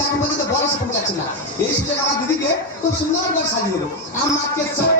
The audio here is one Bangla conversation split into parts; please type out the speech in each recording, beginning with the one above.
বয়স কমে যাচ্ছে না। এই সুযোগ আমার দিদিকে খুব সুন্দর করে সাজিয়ে দেবো। আমাকে সারপ্রাইজ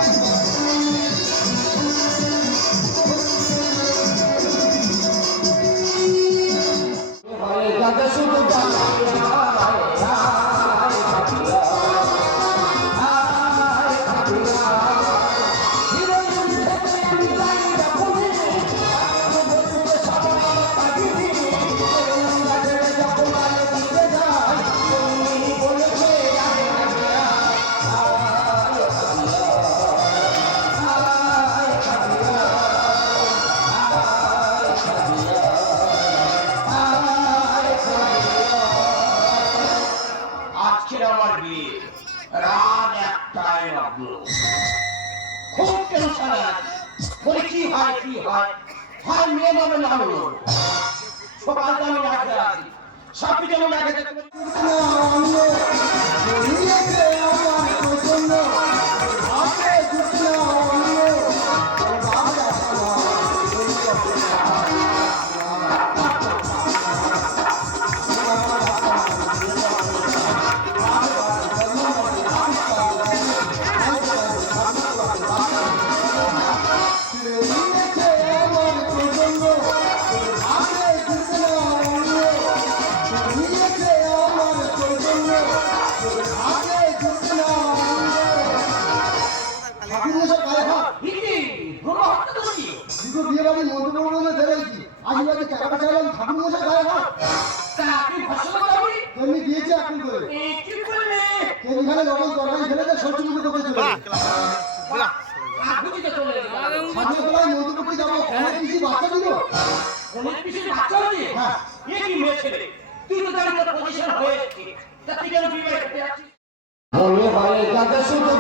রাত একটায় লাগল খুব টেনশন আছে। বলি, কি হয় কি হয়? হয় মেয়ে নামে না সকাল আমি রাখতে আছি। সব যেমন রাখতে তা আপনি ভস্ম করি। এই কি করলে আগুনিতে চলে গেল অনেক কিছু বাচ্চা হয়েছে এ কি মেয়ে ছেলে তুই তো জানি না পজিশন হয়েছে তা তুই কেন বিয়ে করতে যাচ্ছিস? হলে হলে যাতে শুধু